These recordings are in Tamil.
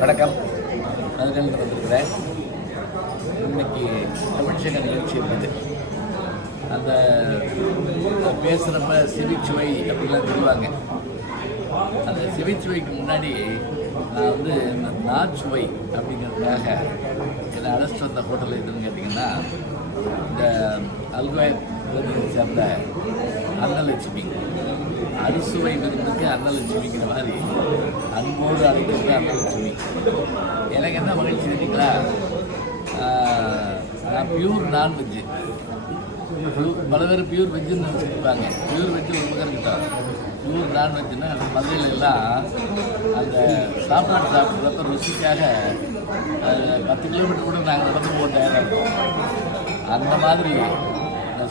வணக்கம். அதில் வந்திருக்கிறேன். இன்னைக்கு தமிழ்ச்சங்க நிகழ்ச்சி இருக்குது. அந்த பேசுகிறப்ப சிவிச்சுவை அப்படிலாம் சொல்லுவாங்க. அந்த சிவிச்சுவைக்கு முன்னாடி நான் வந்து இந்த நாச்சுவை அப்படிங்கிறதுக்காக என்னை அழைச்சிட்டு வந்த ஹோட்டல் எதுன்னு கேட்டிங்கன்னா, இந்த அல்கோயத் விருதுகளை சேர்ந்த அன்னலட்சுமி, அறுசுவை விருந்துக்கு அன்னலட்சுமிங்கிற மாதிரி அன்போடு அழைக்கிறது அன்னலட்சுமி. எனக்கு என்ன மகிழ்ச்சி தெரியுங்களா, நான் பியூர் நான்வெஜ்ஜு. பல பேர் பியூர் வெஜ்ஜுன்னு நினச்சிருப்பாங்க. பியூர் வெஜ்ஜு ஒரு பக்கம் இருக்கட்டும், பியூர் நான்வெஜ்ஜுன்னா மதுரையில் எல்லாம் அந்த சாப்பாடு சாப்பிட்றப்ப ருசிக்காக 10 கிலோமீட்டர் கூட நாங்கள் நடந்து போக தயாராக இருக்கோம். அந்த மாதிரி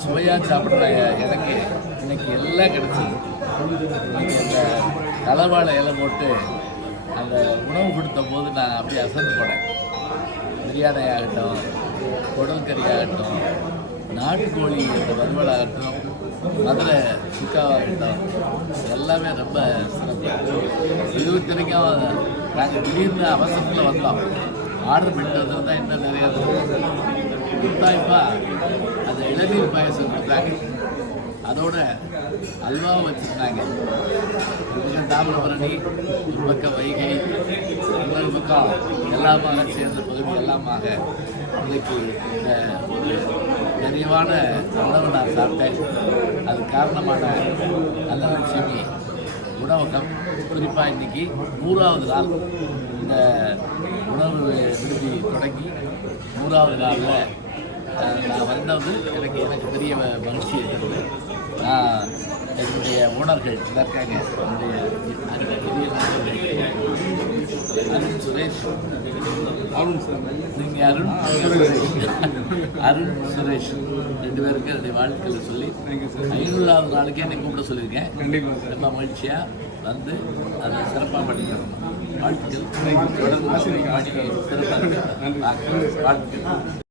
சுவையாக சாப்பிட்ற எனக்கு இன்னைக்கு எல்லாம் கிடச்சிது. இன்னைக்கு அந்த தலைவாழை இலை போட்டு அந்த உணவு கொடுத்த போது நான் அப்படியே அசந்து போனேன். பிரியாணி ஆகட்டும், குடல் கறி ஆகட்டும், நாட்டுக்கோழி அந்த வறுவலாகட்டும், மதுரை சுக்காவாகட்டும், எல்லாமே ரொம்ப சிறப்பு. 20 நாங்கள் திடீர்னு அவசரத்தில் வந்தோம். ஆர்டர் பண்ணிட்டு வந்தது தான் இன்னும் நிறையா முத்தாய்ப்பா அந்த இளநீர் பாயசம் கொடுத்தாங்க. அதோட அல்வாவும் வச்சுருந்தாங்க. ஒரு பக்கம் தாமிரபரணி, ஒரு பக்கம் வைகை, இன்னொரு பக்கம் எல்லாமாக சேர்ந்த பகுதி எல்லாமாக இன்னைக்கு இந்த ஒரு நிறைவான உணவு நான் சாப்பிட்டேன். அது காரணமான அன்னலட்சுமி உணவகம். குறிப்பாக இன்றைக்கி 100வது நாள் இந்த உணவு விடுதி தொடங்கி 100வது நாளில் நான் வந்தது எனக்கு பெரிய மகிழ்ச்சி இருக்கிறது. நான் என்னுடைய ஓனர்கள் இருக்காங்க, என்னுடைய பெரிய நண்பர்கள் அருண் சுரேஷ், நீங்கள் அருண் சுரேஷ் 2 பேருக்கு என்னுடைய வாழ்க்கையில் சொல்லி 500வது நாளுக்கே என்னை கூப்பிட சொல்லியிருக்கேன். ரொம்ப மகிழ்ச்சியாக வந்து அதை சிறப்பாக பண்ணிக்கிறோம். வாழ்த்துக்கள். தொடர்ந்து சிறப்பாக வாழ்த்துக்கள்.